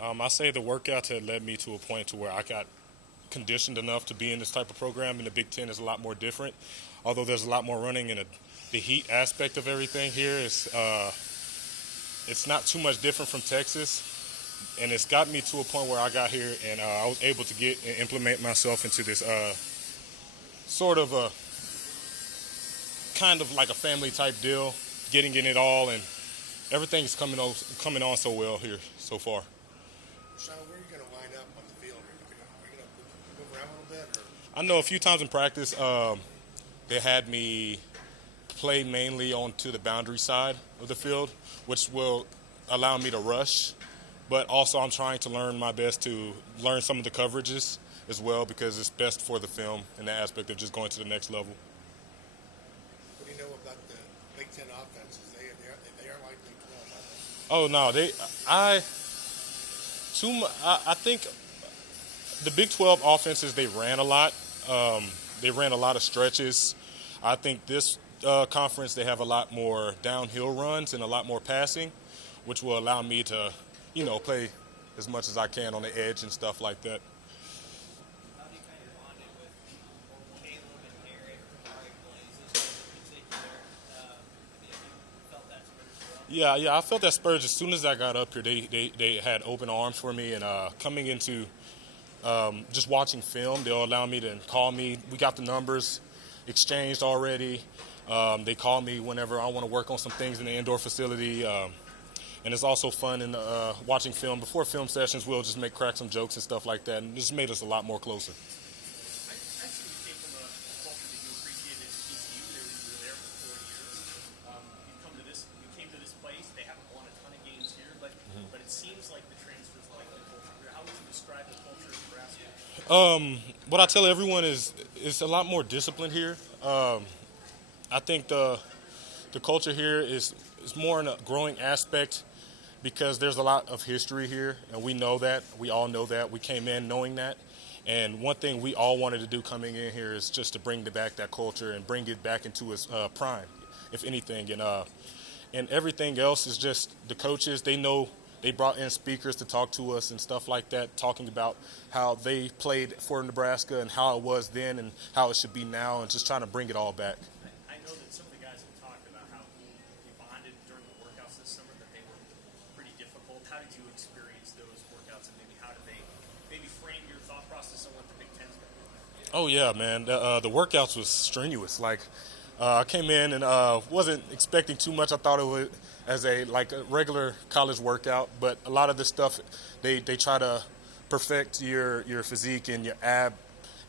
I say the workouts had led me to a point to where I got conditioned enough to be in this type of program, and the Big Ten is a lot more different. Although there's a lot more running, and the heat aspect of everything here is it's not too much different from Texas, and it's got me to a point where I got here and I was able to get and implement myself into this sort of a kind of like a family type deal, getting in it all, and everything is coming on so well here so far. Sean, where are you going to line up on the field? Are you going to move around a little bit? Or? I know a few times in practice they had me play mainly onto the boundary side of the field, which will allow me to rush. But also I'm trying to learn my best to learn some of the coverages as well, because it's best for the film in the aspect of just going to the next level. What do you know about the Big Ten offenses? They are like Big 12, Oh no, I think the Big 12 offenses, they ran a lot. They ran a lot of stretches. I think this conference, they have a lot more downhill runs and a lot more passing, which will allow me to, play as much as I can on the edge and stuff like that. How do you kind of bond it with Caleb and Derek, Amari Blazes in particular? Have you felt that Spurs as well? Yeah, I felt that Spurs as soon as I got up here. They had open arms for me, and coming into just watching film, they'll allow me to call me. We got the numbers exchanged already. They call me whenever I want to work on some things in the indoor facility. And it's also fun in watching film. Before film sessions, we'll just crack some jokes and stuff like that, and this made us a lot more closer. I see you came from a culture that you appreciated at TCU. You were there for 4 years. You came to this place. They haven't won a ton of games here, but it seems like the transfers like the culture here. How would you describe the culture of Nebraska? What I tell everyone is it's a lot more disciplined here. I think the culture here is more in a growing aspect, because there's a lot of history here, and we know that. We all know that. We came in knowing that. And one thing we all wanted to do coming in here is just to bring back that culture and bring it back into its prime, if anything. And everything else is just the coaches. They know they brought in speakers to talk to us and stuff like that, talking about how they played for Nebraska and how it was then and how it should be now, and just trying to bring it all back. I know that some of the guys have talked about how you bonded during the workouts this summer, that they were pretty difficult. How did you experience those workouts, and maybe how did they frame your thought process on what the Big Ten's going to do? Oh, yeah, man. The workouts was strenuous. I came in and wasn't expecting too much. I thought it was as a regular college workout, but a lot of this stuff, they try to perfect your physique and your ab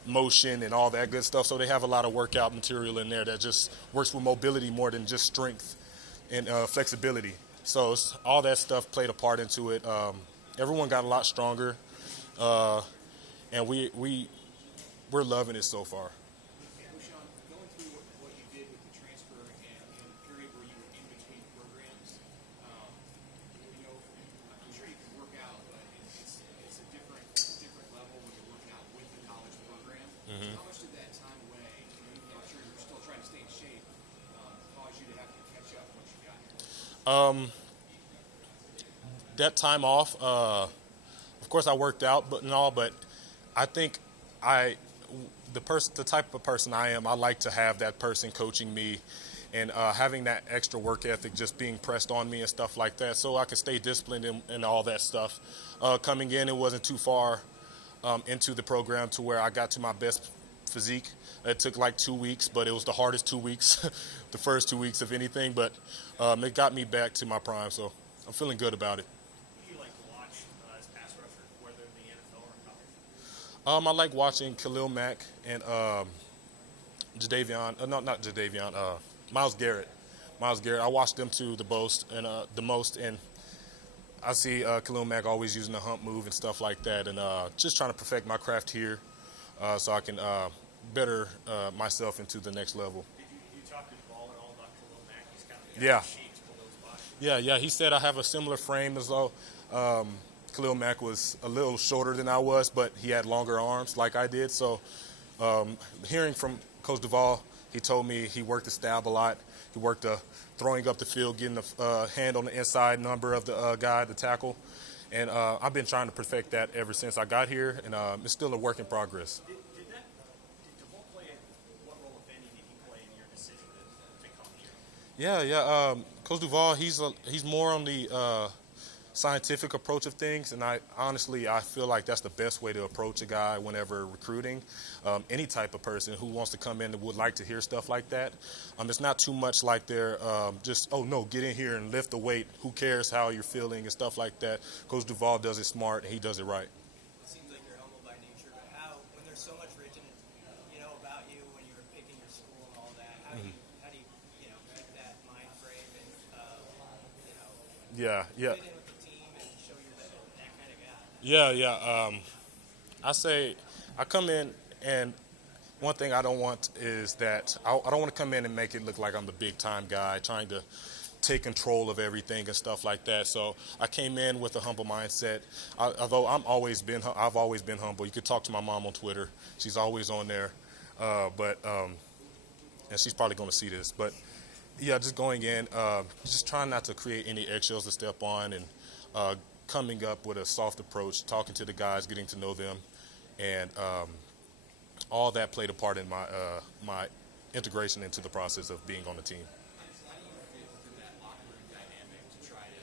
motion and all that good stuff. So they have a lot of workout material in there that just works with mobility more than just strength and flexibility. So all that stuff played a part into it. Everyone got a lot stronger, and we're loving it so far. Ochaun, going through what you did with the transfer and the period where you were in between programs, I'm sure you can work out, but it's a different level when you're working out with the college program. Mm-hmm. How much did that time away, I'm sure you're still trying to stay in shape, cause you to have to catch up once you got here? That time off, of course, I worked out, but I think the type of person I am, I like to have that person coaching me and having that extra work ethic just being pressed on me and stuff like that, so I can stay disciplined and all that stuff. Coming in, it wasn't too far into the program to where I got to my best physique. It took 2 weeks, but it was the hardest 2 weeks, the first 2 weeks of anything, but it got me back to my prime, so I'm feeling good about it. Who do you like to watch as pass rusher, whether in the NFL or in college? I like watching Khalil Mack and Miles Garrett. I watch them two the most, and I see Khalil Mack always using the hump move and stuff like that, and just trying to perfect my craft here so I can better myself into the next level. Did you talk to DuVal at all about Khalil Mack? He's kind of Yeah. shaped below his body. Yeah. He said I have a similar frame as though Khalil Mack was a little shorter than I was, but he had longer arms like I did. So hearing from Coach DuVal, he told me he worked the stab a lot. He worked throwing up the field, getting the hand on the inside number of the guy, the tackle. And I've been trying to perfect that ever since I got here, and it's still a work in progress. Did DuVal play what role, if any, did he play in your decision to come here? Yeah. Coach DuVal, he's more on the scientific approach of things, and I feel like that's the best way to approach a guy whenever recruiting any type of person who wants to come in and would like to hear stuff like that. It's not too much like they're just, oh no, get in here and lift the weight, who cares how you're feeling and stuff like that. Coach DuVal does it smart and he does it right. It seems like you're humble by nature, but when there's so much written, about you when you were picking your school and all that, how do you keep that mind frame and Yeah. fit in with the team and show you're that kind of guy? Yeah. I say I come in, and one thing I don't want is that I don't want to come in and make it look like I'm the big time guy trying to take control of everything and stuff like that. So I came in with a humble mindset. Although I've always been humble. You could talk to my mom on Twitter. She's always on there, and she's probably going to see this. But yeah, just going in, just trying not to create any eggshells to step on, and coming up with a soft approach, talking to the guys, getting to know them, and all that played a part in my integration into the process of being on the team. How do you fit within that locker room dynamic to try to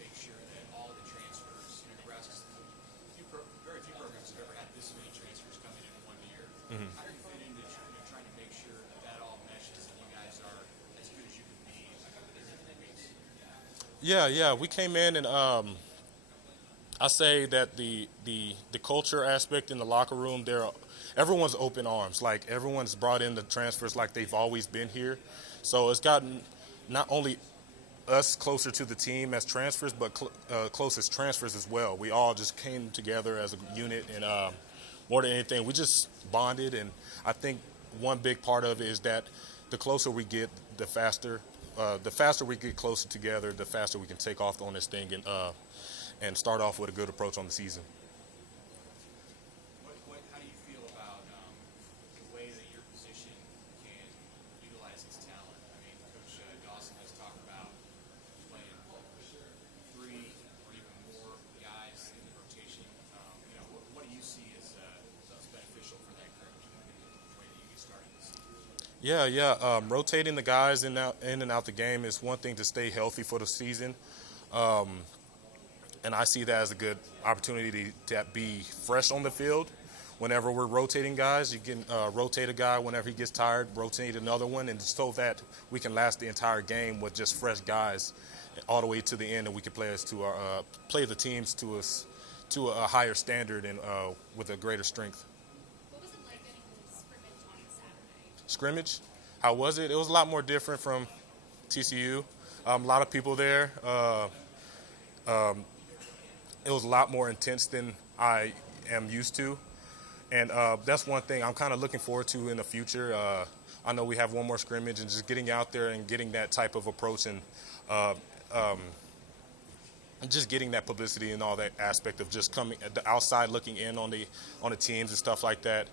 make sure that all the transfers, Nebraska's very few programs have ever had this many transfers coming in 1 year. How do you fit into trying to make sure that all meshes and you guys are as good as you can be every 3 weeks? Yeah. We came in, and I say that the culture aspect in the locker room, everyone's open arms. Like, everyone's brought in the transfers like they've always been here. So it's gotten not only us closer to the team as transfers, but close as transfers as well. We all just came together as a unit, and more than anything, we just bonded. And I think one big part of it is that the closer we get, the faster we get closer together, the faster we can take off on this thing and start off with a good approach on the season. How do you feel about the way that your position can utilize its talent? I mean, Coach Dawson has talked about playing 3 or even more guys in the rotation. What do you see as beneficial for that group in the way that you get started this season? Yeah. Rotating the guys in and out the game is one thing to stay healthy for the season. And I see that as a good opportunity to be fresh on the field. Whenever we're rotating guys, you can rotate a guy whenever he gets tired, rotate another one, and so that we can last the entire game with just fresh guys all the way to the end, and we can play the teams to a higher standard and with a greater strength. What was it like getting the scrimmage on Saturday? Scrimmage, how was it? It was a lot more different from TCU. A lot of people there. It was a lot more intense than I am used to. And that's one thing I'm kind of looking forward to in the future. I know we have one more scrimmage, and just getting out there and getting that type of approach, and just getting that publicity and all that aspect of just coming at the outside looking in on the teams and stuff like that.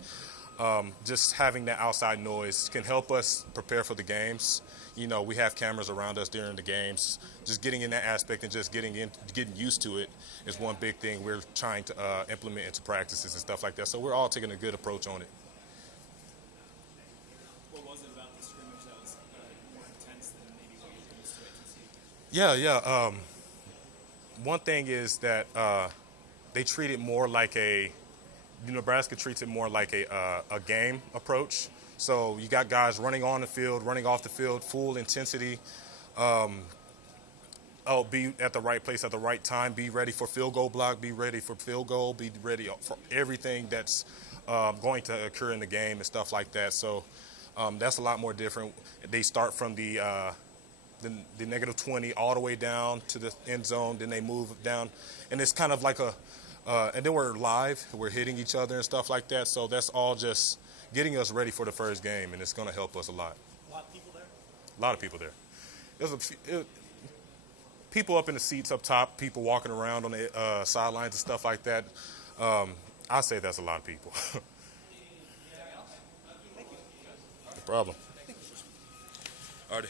Just having that outside noise can help us prepare for the games. We have cameras around us during the games. Just getting in that aspect and just getting used to it is one big thing we're trying to implement into practices and stuff like that. So we're all taking a good approach on it. What was it about the scrimmage that was more intense than maybe what you're used to at TCU? Yeah. One thing is that they treat it more like Nebraska treats it more like a game approach. So you got guys running on the field, running off the field, full intensity. Be at the right place at the right time. Be ready for field goal block. Be ready for field goal. Be ready for everything that's going to occur in the game and stuff like that. So that's a lot more different. They start from the negative 20 all the way down to the end zone. Then they move down, and it's kind of like and then we're live. We're hitting each other and stuff like that. So that's all just getting us ready for the first game, and it's going to help us a lot. A lot of people there? A lot of people there. There's people up in the seats up top, people walking around on the sidelines and stuff like that. I say that's a lot of people. No problem. Artie.